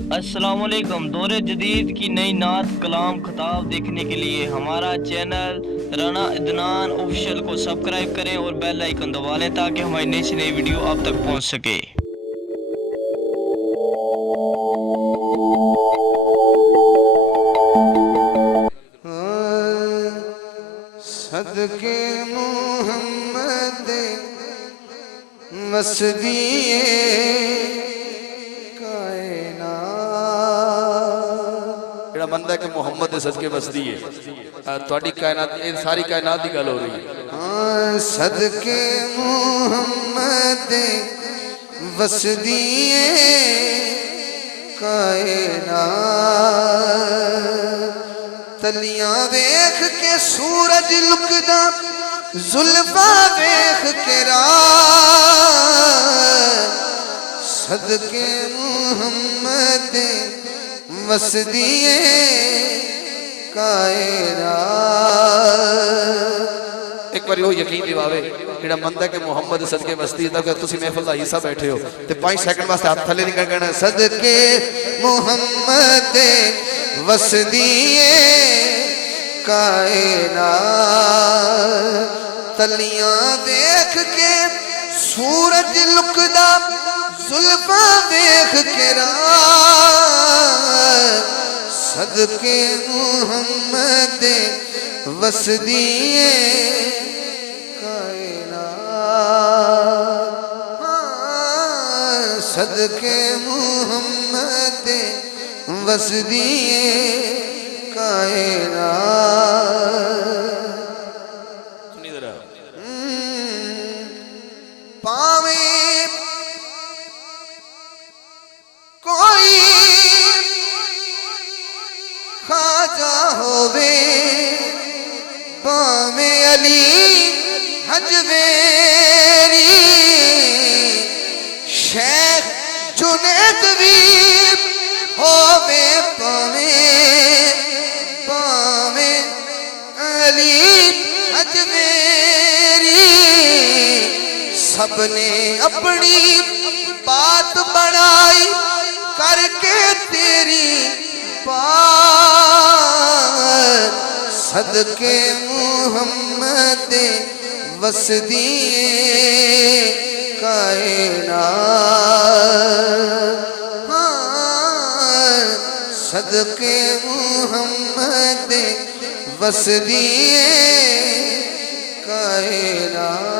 अस्सलामुअलैकुम। दौरे जदीद की नई नात कलाम खताब देखने के लिए हमारा चैनल राना अदनान ऑफिशियल को सब्सक्राइब करें और बेल आइकन दबा लें ताकि हमारी नई से नई वीडियो आप तक पहुंच सके। सदके मोहम्मद मसदिए कायनात बंदा कि मुहम्मद सदके बसदी है थोड़ी कायनात सारी कायनात की गल हो रही है। हाँ सदके मोहम्मद वसदिए कायनात तलियां वेख के सूरज लुकदा जुल्फा वेख के रात सदके मोहम्मद वसदिए कायनात। एक बार वो यकीन दिवावे जेड़ा बंदा कि मुहम्मद सदके बसदी है तो तुसी महफिल दा हिस्सा बैठे हो ते 5 सेकंड वास्ते हाथ थले निकल कहना सदके मोहम्मद वसदिए कायनात तलियां देख के सूरज लुकदा जुल्फा देख के रात सदके मोहम्मद वसदिए कायनात। सदके मोहम्मद वसदिए कायनात। सुनी जरा पावे कोई खाजा होवे पावे अली हजवेरी शेख जुनैद भी होवे पावे अली हजवेरी सबने अपनी बात बनाई करके तेरी बात सदके मोहम्मद वसदिए कायनात। हाँ सदके मोहम्मद वसदिए कायनात।